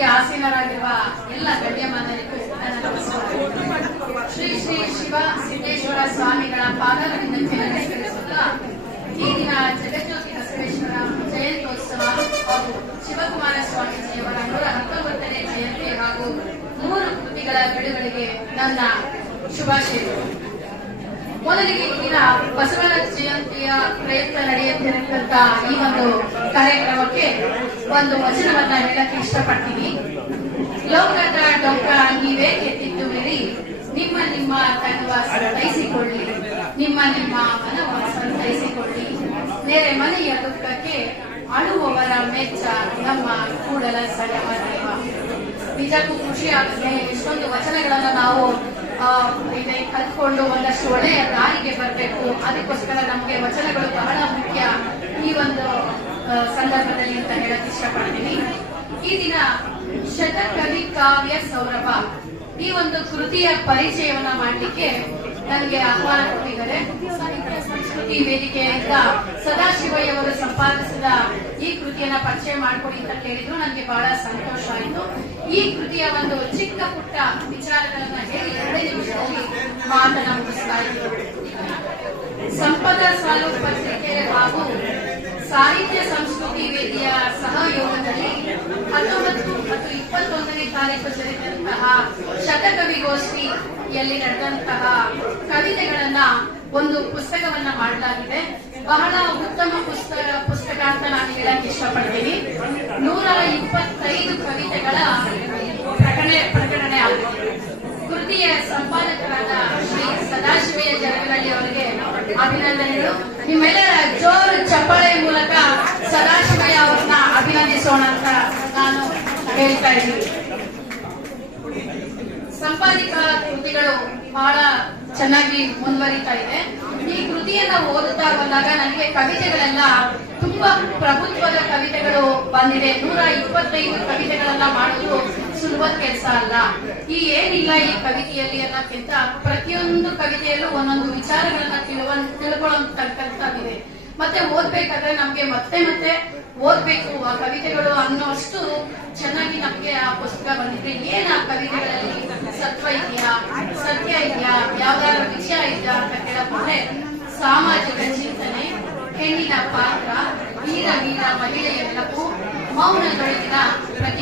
ವೇದಿಕೆಯಲ್ಲಿ ಆಸೀನರಾಗಿರುವ ಎಲ್ಲ ಗಣ್ಯಮಾನ್ಯರಿಗೂ ನನ್ನ ನಮಸ್ಕಾರ. ಶ್ರೀ ಶ್ರೀ ಶಿವ ಸಿದ್ದೇಶ್ವರ ಸ್ವಾಮಿಗಳ ಪಾದಾರವಿಂದಕ್ಕೆ ನಮಸ್ಕರಿಸುತ್ತಾ ಈ ದಿನ ಜಗಜ್ಯೋತಿ ಬಸವೇಶ್ವರ ಜಯಂತ್ಯೋತ್ಸವ ಹಾಗೂ ಶಿವಕುಮಾರ ಸ್ವಾಮೀಜಿಯವರ 119ನೇ ಜಯಂತಿ ಹಾಗೂ 3 ಕೃತಿಗಳ ಬಿಡುಗಡೆಗೆ ನನ್ನ ಶುಭಾಶಯಗಳು. ಮೊದಲಿಗೆ ಈ ದಿನ ಬಸವನ ಜಯಂತಿಯ ಪ್ರಯುಕ್ತ ನಡೆಯುತ್ತಿರತಕ್ಕಂತ ಈ ಒಂದು ಕಾರ್ಯಕ್ರಮಕ್ಕೆ ಒಂದು ವಚನವನ್ನ ಹೇಳಕ್ಕೆ ಇಷ್ಟಪಡ್ತೀನಿ. ಲೋಕದ ಡೊಕ್ಕ ನೀವೇ ಕೆತ್ತಿದ್ದು ಬಿಡಿ, ನಿಮ್ಮ ನಿಮ್ಮ ತನುವ ಸಂತೈಸಿಕೊಳ್ಳಿ, ನಿಮ್ಮ ನಿಮ್ಮ ಮನವ ಸಂತೈಸಿಕೊಳ್ಳಿ, ಬೇರೆ ಮನೆಯ ದುಃಖಕ್ಕೆ ಅಳುವವರ ಮೆಚ್ಚ ನಮ್ಮ ಕೂಡಲ ಸಂಗಮ ದೇವ. ನಿಜಕ್ಕೂ ಖುಷಿ ಆಗುತ್ತೆ. ಎಷ್ಟೊಂದು ವಚನಗಳನ್ನ ನಾವು ಕಲ್ತ್ಕೊಂಡು ಒಂದಷ್ಟು ಒಳ್ಳೆಯ ದಾರಿಗೆ ಬರಬೇಕು. ಅದಕ್ಕೋಸ್ಕರ ನಮಗೆ ವಚನಗಳು ಬಹಳ ಮುಖ್ಯ ಈ ಒಂದು ಸಂದರ್ಭದಲ್ಲಿ ಅಂತ ಹೇಳಕ್ ಇಷ್ಟಪಡ್ತೀನಿ. ಈ ದಿನ ಶತಕವಿ ಕಾವ್ಯ ಸೌರಭ ಈ ಒಂದು ಕೃತಿಯ ಪರಿಚಯವನ್ನ ಮಾಡಲಿಕ್ಕೆ ನನಗೆ ಆಹ್ವಾನ ಕೊಟ್ಟಿದ್ದಾರೆ. ಸಂಸ್ಕೃತಿ ವೇದಿಕೆಯಿಂದ ಸದಾಶಿವಯ್ಯವರು ಸಂಪಾದಿಸಿದ ಈ ಕೃತಿಯನ್ನ ಪರಿಚಯ ಮಾಡಿಕೊಡಿ ಅಂತ ಕೇಳಿದ್ರು. ನನಗೆ ಬಹಳ ಸಂತೋಷ ಆಯಿತು. ಈ ಕೃತಿಯ ಒಂದು ಚಿಕ್ಕ ಪುಟ್ಟ ವಿಚಾರಗಳನ್ನ ಹೇಳಿ 2 ನಿಮಿಷದಲ್ಲಿ ಮಾತನ್ನ ಮುಗಿಸ್ತಾ ಇದ್ರು. ಸಂಪದ ಸಾಲು ಪತ್ರಿಕೆ ಹಾಗೂ ಸಾಹಿತ್ಯ ಸಂಸ್ಕೃತಿ ವೇದಿಯ ಸಹಯೋಗದಲ್ಲಿ 19 ಮತ್ತು 21ನೇ ತಾರೀಕು ಜರುಗಿದಂತಹ ಶತಕವಿಗೋಷ್ಠಿಯಲ್ಲಿ ನಡೆದಂತಹ ಕವಿತೆಗಳನ್ನ ಒಂದು ಪುಸ್ತಕವನ್ನ ಮಾಡಲಾಗಿದೆ. ಬಹಳ ಉತ್ತಮ ಪುಸ್ತಕ ಅಂತ ನಾನು ಹೇಳಕ್ ಇಷ್ಟಪಡ್ತೀನಿ. 125 ಕವಿತೆಗಳ ಪ್ರಕಟಣೆ ಆಗಿದೆ. ಕೃತಿಯ ಸಂಪಾದಕರಾದ ಶ್ರೀ ಸದಾಶಿವಯ್ಯ ಜರಗನಹಳ್ಳಿ ಅವರಿಗೆ ಅಭಿನಂದನೆಗಳು. ನಿಮ್ಮೆಲ್ಲರ ಜೋರು ಚಪ್ಪಾಳೆ ಮೂಲಕ ಸದಾಶಿವಯ್ಯ ಅವರನ್ನ ಅಭಿನಂದಿಸೋಣ ಅಂತ ನಾನು ಹೇಳ್ತಾ ಇದ್ದೀನಿ. ಸಂಪಾದಿಕ ಕೃತಿಗಳು ಬಹಳ ಚೆನ್ನಾಗಿ ಮುಂದುವರಿತಾ ಇದೆ. ಈ ಕೃತಿಯನ್ನ ಓದುತ್ತಾ ಬಂದಾಗ ನನಗೆ ಕವಿತೆಗಳೆಲ್ಲ ತುಂಬಾ ಪ್ರಭುತ್ವದ ಕವಿತೆಗಳು ಬಂದಿದೆ. 125 ಕವಿತೆಗಳನ್ನ ಮಾಡುವುದು ಸುಲಭದ ಕೆಲಸ ಅಲ್ಲ. ಏನಿಲ್ಲ ಈ ಕವಿತೆಯಲ್ಲಿ ಅನ್ನೋಕ್ಕಿಂತ ಪ್ರತಿಯೊಂದು ಕವಿತೆಯಲ್ಲೂ ಒಂದೊಂದು ವಿಚಾರಗಳನ್ನ ತಿಳ್ಕೊಳ್ಳೋಂತಕ್ಕಂಥದ್ದಿದೆ. ಮತ್ತೆ ಓದ್ಬೇಕಾದ್ರೆ ನಮ್ಗೆ ಮತ್ತೆ ಮತ್ತೆ ಓದ್ಬೇಕು ಆ ಕವಿತೆಗಳು ಅನ್ನೋಷ್ಟು ಚೆನ್ನಾಗಿ ನಮ್ಗೆ ಆ ಪುಸ್ತಕ ಬಂದಿದೆ. ಏನ್ ಆ ಕವಿತೆಗಳಲ್ಲಿ ಸತ್ವ ಇದೆಯಾ, ಸತ್ಯ ಇದೆಯಾ, ಯಾವ್ದಾದ್ರು ವಿಷಯ ಇದೆಯಾ ಅಂತ ಕೇಳಬಹುದೇ. ಸಾಮಾಜಿಕ ಚಿಂತನೆ, ಹೆಣ್ಣಿನ ಪಾತ್ರ, ವೀರ ಮಹಿಳೆಯ ನೆನಪು, ಮೌನದೊಳಗಿನ ಪ್ರತಿ